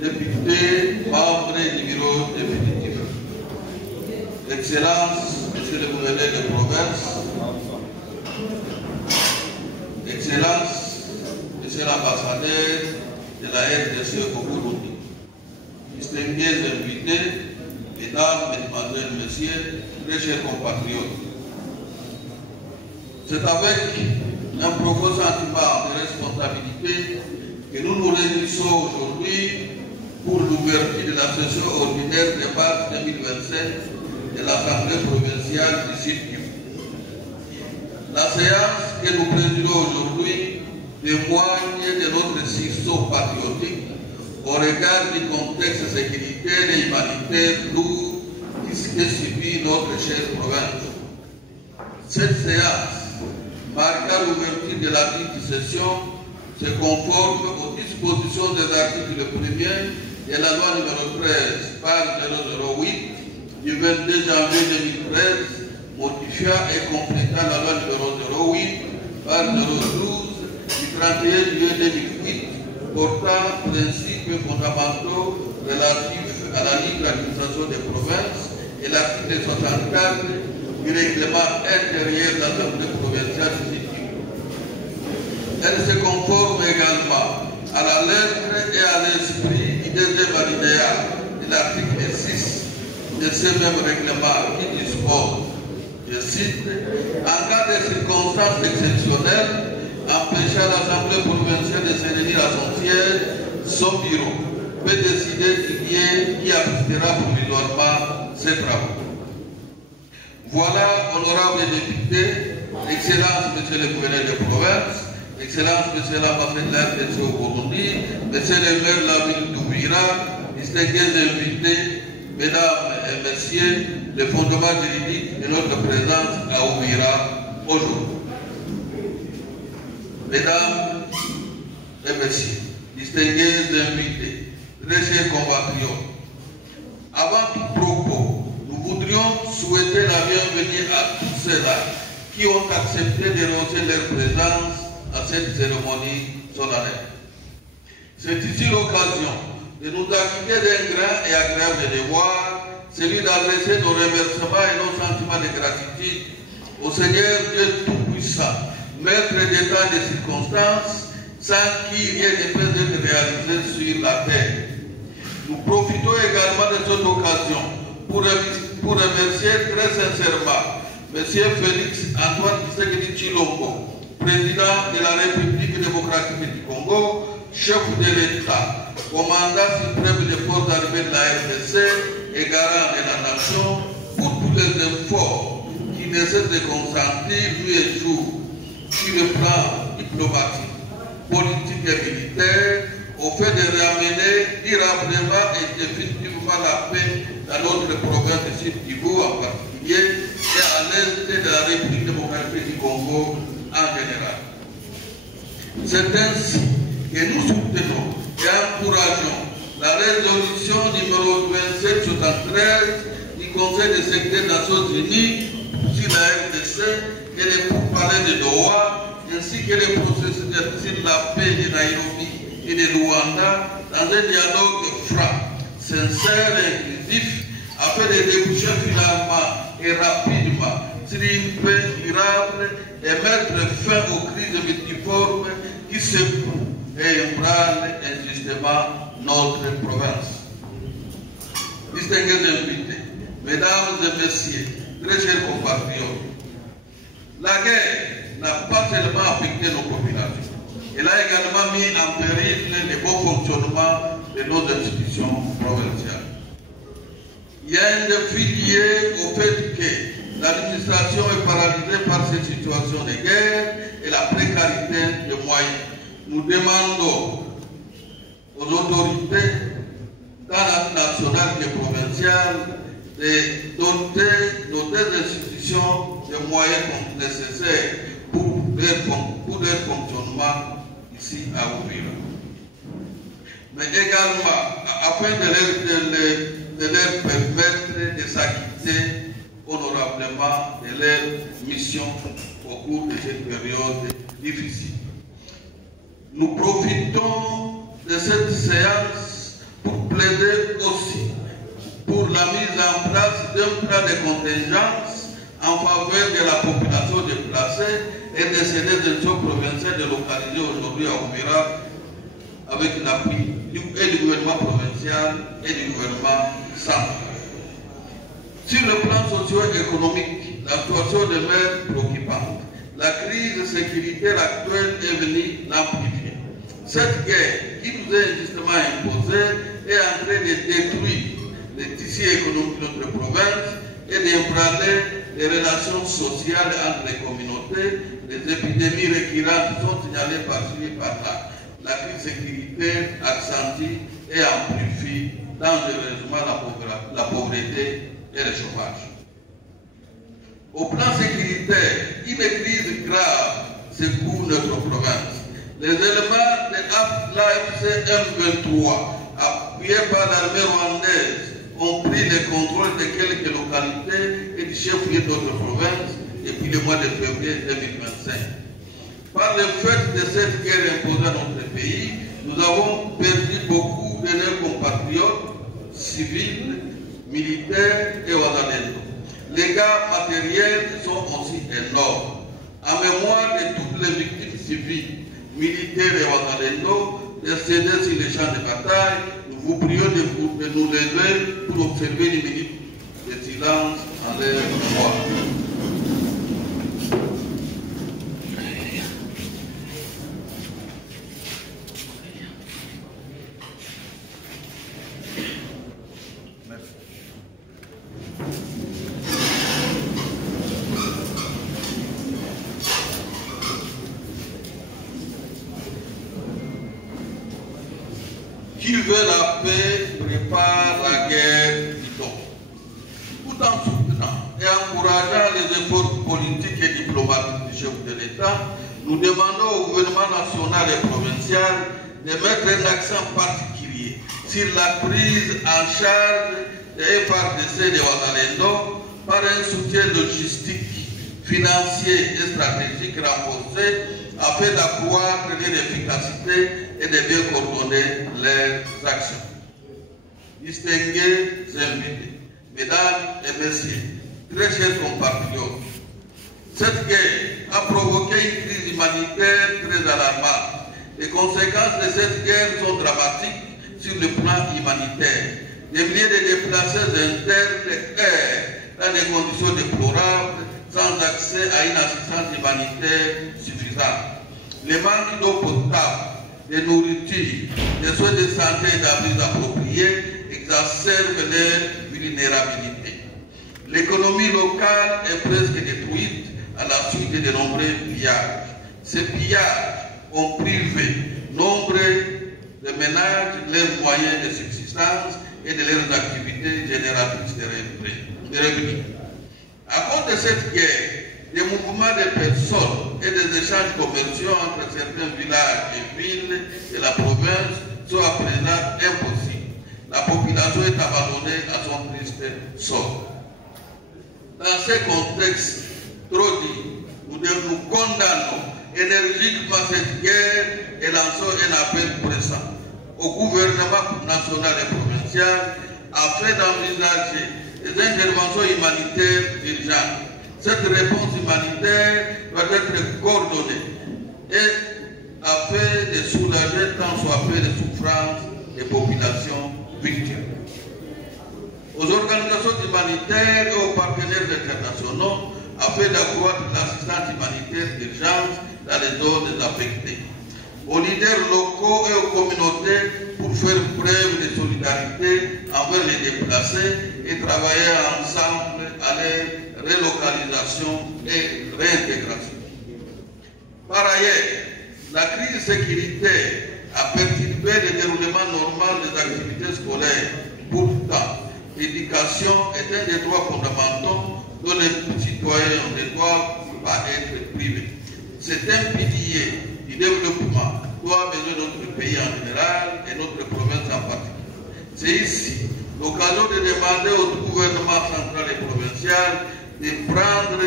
député, membre du bureau définitif. Excellence, Monsieur le gouverneur de province, Excellence, Monsieur l'ambassadeur de la RDC au Burundi, distingués invités, Mesdames, Mesdemoiselles, Messieurs, très chers compatriotes. C'est avec un profond sentiment de responsabilité que nous nous réunissons aujourd'hui pour l'ouverture de la session ordinaire de mars 2027 de l'Assemblée provinciale du Sud-Kivu. La séance que nous présidons aujourd'hui témoigne de notre sursaut patriotique au regard du contexte sécuritaire et humanitaire lourd que subit notre chère province. Cette séance marqua l'ouverture de la dite session se conforme aux dispositions des articles 1er de la loi numéro 13 par 008 du 22 janvier 2013 modifiant et complétant la loi numéro 08 par 012 du 31 juillet 2008 portant principes fondamentaux relatifs à la libre administration des provinces et l'article 64 du règlement intérieur de l'Assemblée provinciale du Sud-Kivu. Elle se conforme également à la lettre et à l'esprit du deuxième alinéa de l'article 6 de ce même règlement qui dispose, je cite, en cas de circonstances exceptionnelles empêchant l'Assemblée provinciale de se réunir à son siège, son bureau peut décider du lieu qui assistera provisoirement ses travaux. Voilà, honorables députés, Excellence, Monsieur le gouverneur de province, Excellence, Monsieur l'ambassadeur de RDC au Burundi, Monsieur le maire de la ville d'Uvira, distingués invités, Mesdames et Messieurs, le fondement juridique de notre présence à Uvira aujourd'hui. Mesdames et Messieurs, distingués invités, très chers compatriotes, avant tout propos, nous voudrions souhaiter la bienvenue à tous ceux-là qui ont accepté de renoncer leur présence à cette cérémonie solennelle. C'est ici l'occasion de nous acquitter d'un grand et agréable devoir, celui d'adresser nos remerciements et nos sentiments de gratitude au Seigneur Dieu Tout-Puissant, maître des temps et des circonstances, sans qui rien ne peut être réalisé sur la terre. Nous profitons également de cette occasion pour remercier très sincèrement M. Félix Antoine Tshisekedi Tshilombo, président de la République démocratique du Congo, chef de l'État, commandant suprême des forces armées de la RDC et garant de la nation, pour tous les efforts qui ne cessent de consentir nuit et jour sur le plan diplomatique, politique et militaire, au fait de ramener durablement et définitivement la paix dans notre province de Sud-Kivu en particulier et à l'est de la République démocratique du Congo en général. C'est ainsi que nous soutenons et encourageons la résolution numéro 2773 du Conseil de sécurité des Nations Unies sur la RDC et les pourparlers de Doha, ainsi que les processus de la paix de Nairobi et de Luanda dans un dialogue franc, sincère et inclusif afin de déboucher finalement et rapidement sur une paix durable et mettre fin aux crises multiformes qui secouent et ébranlent injustement notre province. Distingués invités, Mesdames et Messieurs, très chers compatriotes, la guerre n'a pas seulement affecté nos populations, elle a également mis en péril le bon fonctionnement de nos institutions provinciales. Il y a un défi lié au fait que l'administration est paralysée par cette situation de guerre et la précarité des moyens. Nous demandons aux autorités, tant nationales que provinciales, de doter nos deux institutions des moyens nécessaires pour leur fonctionnement ici à Uvira. Mais également, afin de leur permettre de s'acquitter honorablement de leur mission au cours de cette période difficile. Nous profitons de cette séance pour plaidait aussi pour la mise en place d'un plan de contingence en faveur de la population déplacée et de ces institutions provinciales délocalisées aujourd'hui à Oumira avec l'appui du gouvernement provincial et du gouvernement central. Sur le plan socio-économique, la situation demeure préoccupante. La crise sécuritaire actuelle est venue l'amplifier. Cette guerre qui nous est injustement imposée est en train de détruire le tissu économique de notre province et d'ébranler les relations sociales entre les communautés. Les épidémies récurrentes sont signalées par-ci et par-là. La crise sécuritaire accentue et amplifie dangereusement la pauvreté et le chômage. Au plan sécuritaire, une crise grave secoue notre province. Les éléments de l'AFC M23, appuyés par l'armée rwandaise, ont pris le contrôle de quelques localités et du chef-lieu de notre province depuis le mois de février 2025. Par le fait de cette guerre imposée à notre pays, nous avons perdu beaucoup de nos compatriotes civils, militaires et wazalendo. Les dégâts matériels sont aussi énormes. En mémoire de toutes les victimes civiles, militaires et wazalendo décédés sur les champs de bataille, nous vous prions de nous lever pour observer une minute de silence en leur mémoire. Qui veut la paix prépare la guerre, dit-on. Tout en soutenant et encourageant les efforts politiques et diplomatiques du chef de l'État, nous demandons au gouvernement national et provincial de mettre un accent particulier sur la prise en charge des FARDC de Ouagadougou par un soutien logistique, financier et stratégique renforcé afin d'accroître leur efficacité et de bien coordonner leurs actions. Distingués invités, mesdames et messieurs, très chers compatriotes, cette guerre a provoqué une crise humanitaire très alarmante. Les conséquences de cette guerre sont dramatiques sur le plan humanitaire. Des milliers de déplacés internes errent dans des conditions déplorables, sans accès à une assistance humanitaire suffisante. Le manque d'eau potable, de nourriture, de soins de santé et d'abris appropriés exacerbent leur vulnérabilité. L'économie locale est presque détruite à la suite de nombreux pillages. Ces pillages ont privé nombre de ménages de leurs moyens de subsistance et de leurs activités génératrices de revenus. À cause de cette guerre, des mouvements de personnes et des échanges commerciaux entre certains villages et villes de la province sont à présent impossibles. La population est abandonnée à son triste sort. Dans ce contexte trop dit, nous condamnons énergiquement cette guerre et lançons un appel pressant au gouvernement national et provincial afin d'envisager des interventions humanitaires urgentes. Cette réponse humanitaire doit être coordonnée et afin de soulager tant soit peu les souffrances des populations victimes. Aux organisations humanitaires et aux partenaires internationaux afin d'accroître l'assistance humanitaire d'urgence dans les zones affectées. Aux leaders locaux et aux communautés pour faire preuve de solidarité envers les déplacés et travailler ensemble à leur relocalisation et réintégration. Par ailleurs, la crise sécuritaire a perturbé le déroulement normal des activités scolaires. Pourtant, l'éducation est un des droits fondamentaux dont les citoyens ne doivent pas être privés. C'est un pilier du développement doit mener notre pays en général et notre province en particulier. C'est ici l'occasion de demander au gouvernement central et provincial de prendre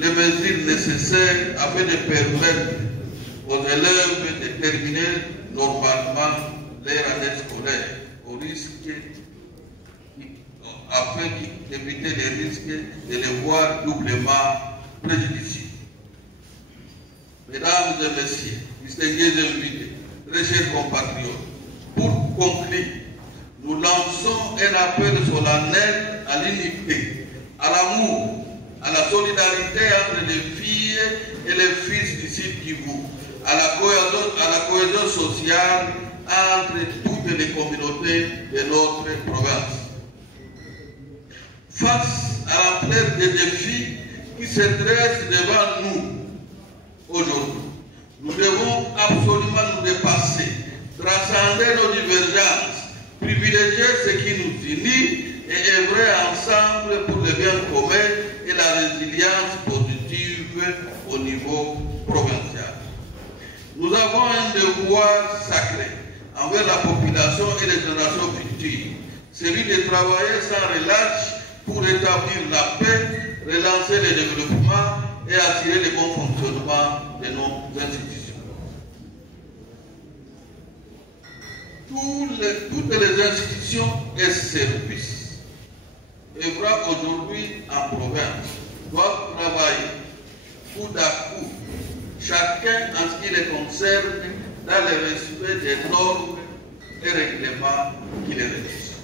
les mesures nécessaires afin de permettre aux élèves de terminer normalement leur année scolaire au risques, afin d'éviter les risques de les voir doublement préjudiciés. Mesdames et messieurs, distingués invités, très chers compatriotes, pour conclure, nous lançons un appel solennel à l'unité, à l'amour, à la solidarité entre les filles et les fils du Sud Kivu, à la cohésion sociale entre toutes les communautés de notre province. Face à l'ampleur des défis qui se dressent devant nous aujourd'hui, nous devons absolument nous dépasser, transcender nos divergences, privilégier ce qui nous unit et œuvrer ensemble pour le bien commun et la résilience positive au niveau provincial. Nous avons un devoir sacré envers la population et les générations futures, celui de travailler sans relâche pour établir la paix, relancer le développement et assurer le bon fonctionnement de nos institutions. Toutes les institutions et services œuvrant aujourd'hui en province doivent travailler coude à coude, chacun en ce qui les concerne, dans le respect des normes et règlements qui les régissent.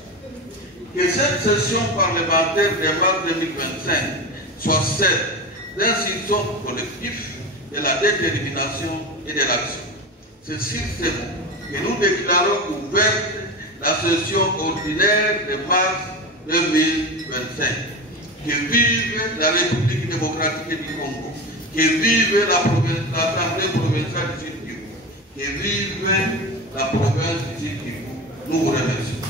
Que cette session parlementaire de mars 2025 soit celle d'un sursaut collectif, de la détermination et de l'action. C'est sur ce mot que nous déclarons ouverte la session ordinaire de mars 2025. Que vive la République démocratique du Congo, que vive l'Assemblée provinciale du Sud Kivu, que vive la province du Sud Kivu. Nous vous remercions.